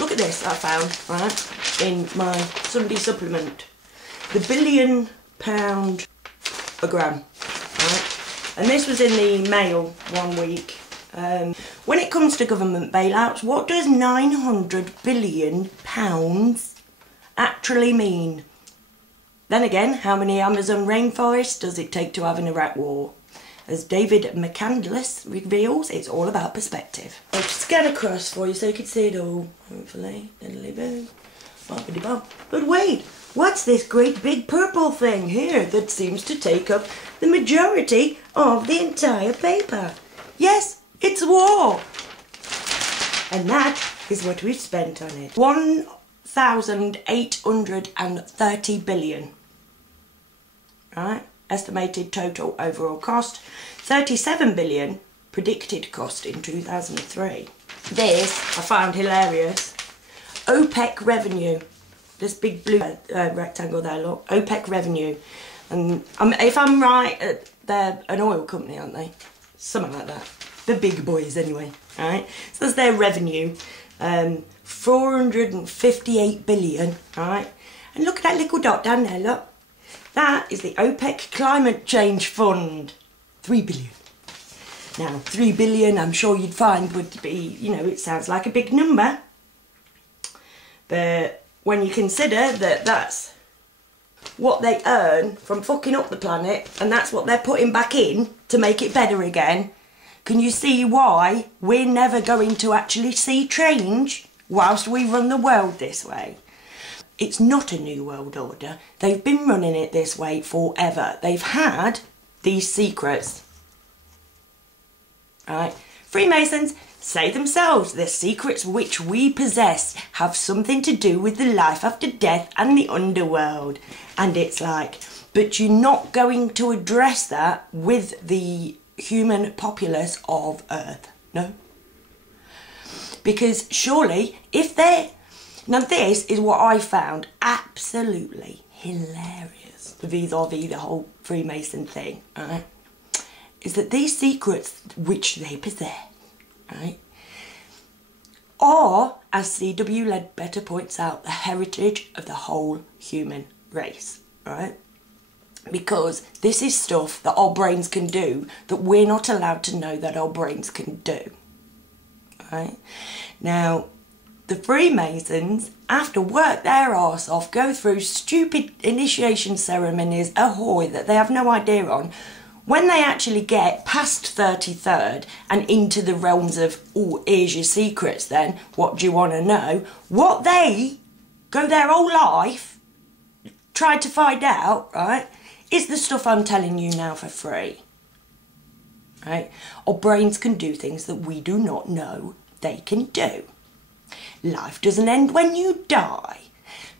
look at this I found, right, in my Sunday supplement. The £1 billion a gram, right? And this was in the Mail one week. When it comes to government bailouts, what does £900 billion actually mean? Then again, how many Amazon rainforests does it take to have an Iraq war? As David McCandless reveals, it's all about perspective. I'll just scan across for you so you can see it all, hopefully. But wait, what's this great big purple thing here that seems to take up the majority of the entire paper? Yes, it's war. And that is what we've spent on it. 1,830 billion. Right? Estimated total overall cost. 37 billion predicted cost in 2003. This I found hilarious. OPEC revenue. This big blue rectangle there, look. OPEC revenue. And if I'm right, they're an oil company, aren't they? Something like that. The big boys anyway, right? So that's their revenue, 458 billion, right? And look at that little dot down there, look. That is the OPEC Climate Change Fund, 3 billion. Now, 3 billion, I'm sure you'd find would be, you know, it sounds like a big number. But when you consider that that's what they earn from fucking up the planet, and that's what they're putting back in to make it better again, can you see why we're never going to actually see change whilst we run the world this way? It's not a new world order. They've been running it this way forever. They've had these secrets. Right? Freemasons say themselves the secrets which we possess have something to do with the life after death and the underworld. And it's like, but you're not going to address that with the human populace of Earth, no? Because surely, if they're... Now this is what I found absolutely hilarious vis-a-vis the whole Freemason thing, right? Is that these secrets which they possess, right, are, as C.W. Ledbetter points out, the heritage of the whole human race, right? Because this is stuff that our brains can do that we're not allowed to know that our brains can do. Right? Now, the Freemasons have to work their arse off, go through stupid initiation ceremonies, ahoy, that they have no idea on. When they actually get past 33rd and into the realms of, oh, here's your secrets then, what do you want to know? What they go their whole life tried to find out, right, is the stuff I'm telling you now for free. Right? Our brains can do things that we do not know they can do. Life doesn't end when you die.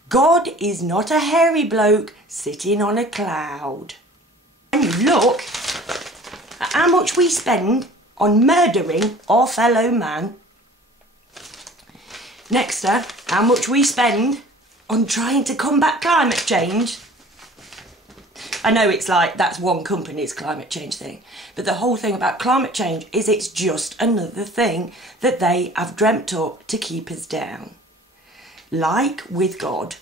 God is not a hairy bloke sitting on a cloud. When you look at how much we spend on murdering our fellow man, next to how much we spend on trying to combat climate change. I know it's like that's one company's climate change thing, but the whole thing about climate change is it's just another thing that they have dreamt up to keep us down. Like with God,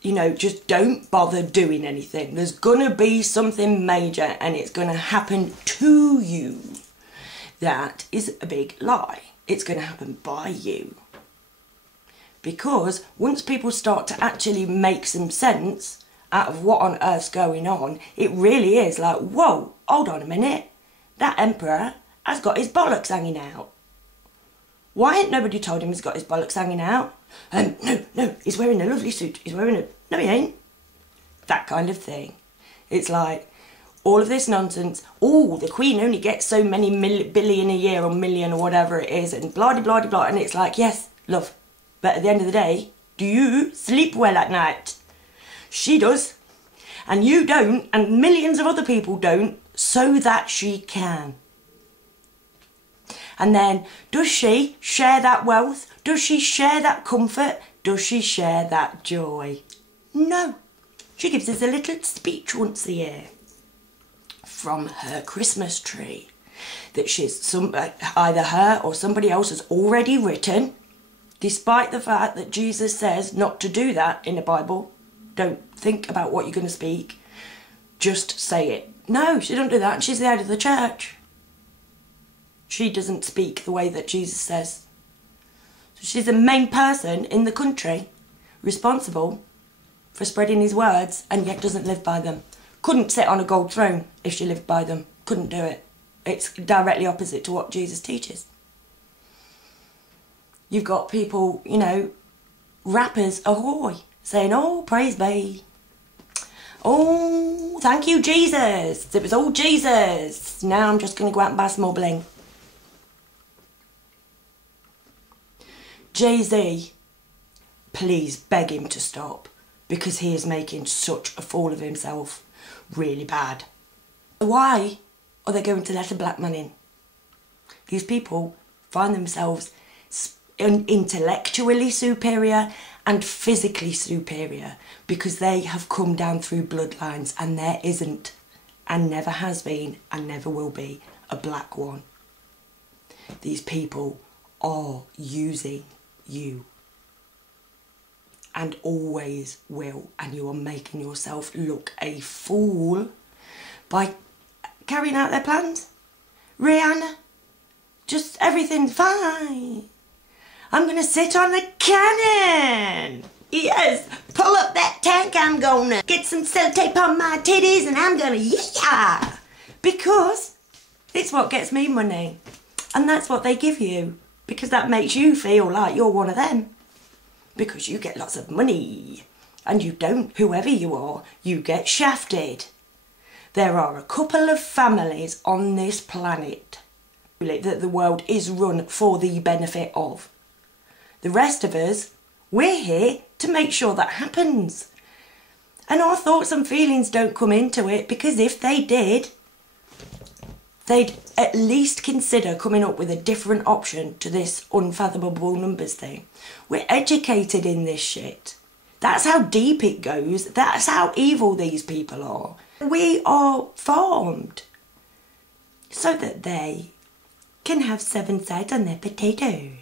you know, just don't bother doing anything. There's gonna be something major and it's gonna happen to you. That is a big lie. It's gonna happen by you. Because once people start to actually make some sense out of what on earth's going on, it really is like, whoa, hold on a minute. That emperor has got his bollocks hanging out. Why ain't nobody told him he's got his bollocks hanging out? No, he's wearing a lovely suit. He's wearing a... No, he ain't. That kind of thing. It's like, all of this nonsense. Oh, the Queen only gets so many billion a year or million or whatever it is, and blah-de-blah-de-blah. And it's like, yes, love. But at the end of the day, do you sleep well at night? She does. And you don't, and millions of other people don't, so that she can. And then, does she share that wealth? Does she share that comfort? Does she share that joy? No. She gives us a little speech once a year from her Christmas tree that she's either her or somebody else has already written, Despite the fact that Jesus says not to do that in the Bible. Don't think about what you're going to speak. Just say it. No, she don't do that. She's the head of the church. She doesn't speak the way that Jesus says. So she's the main person in the country responsible for spreading his words and yet doesn't live by them. Couldn't sit on a gold throne if she lived by them. Couldn't do it. It's directly opposite to what Jesus teaches. You've got people, you know, rappers ahoy, saying, oh, praise be. Oh, thank you, Jesus. It was all Jesus. Now I'm just going to go out and buy some more bling. Jay-Z, please beg him to stop, because he is making such a fool of himself. Really bad. Why are they going to let a black man in? These people find themselves intellectually superior and physically superior because they have come down through bloodlines, and there isn't, and never has been, and never will be, a black one. These people are using you, and always will, and you are making yourself look a fool by carrying out their plans. Rihanna, just everything's fine. I'm going to sit on the cannon. Yes, pull up that tank, I'm going to get some sellotape on my titties and I'm going to yeah. Because it's what gets me money. And that's what they give you. Because that makes you feel like you're one of them. Because you get lots of money. And you don't, whoever you are, you get shafted. There are a couple of families on this planet that the world is run for the benefit of. The rest of us, we're here to make sure that happens. And our thoughts and feelings don't come into it, because if they did, they'd at least consider coming up with a different option to this unfathomable numbers thing. We're educated in this shit. That's how deep it goes. That's how evil these people are. We are farmed so that they can have 7 sides on their potatoes.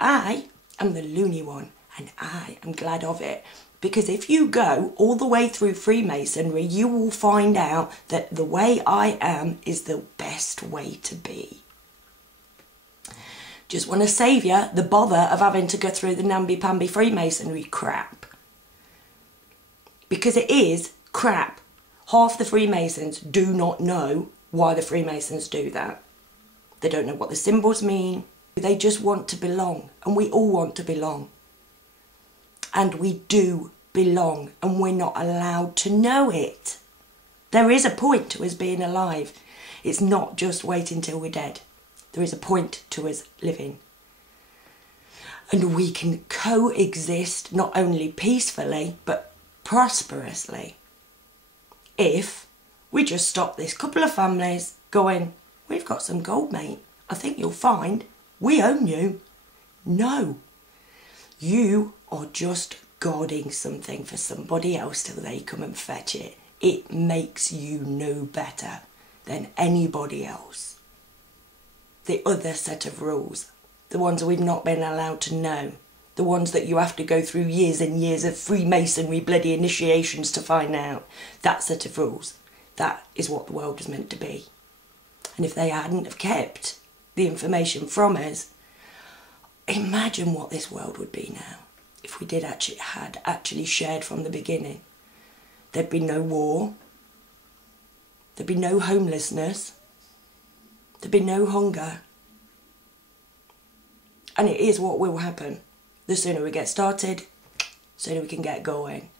I am the loony one, and I am glad of it, because if you go all the way through Freemasonry, you will find out that the way I am is the best way to be. Just want to save you the bother of having to go through the namby-pamby Freemasonry crap. Because it is crap. Half the Freemasons do not know why the Freemasons do that. They don't know what the symbols mean. They just want to belong, and we all want to belong. And we do belong, and we're not allowed to know it. There is a point to us being alive. It's not just waiting till we're dead. There is a point to us living. And we can coexist not only peacefully, but prosperously. If we just stop this couple of families going, we've got some gold, mate. I think you'll find we own you. No. You are just guarding something for somebody else till they come and fetch it. It makes you no better than anybody else. The other set of rules, the ones we've not been allowed to know, the ones that you have to go through years and years of Freemasonry bloody initiations to find out, that set of rules, that is what the world was meant to be. And if they hadn't have kept the information from us, imagine what this world would be now if we had actually shared from the beginning. There'd be no war, there'd be no homelessness, there'd be no hunger. And it is what will happen. The sooner we get started, the sooner we can get going.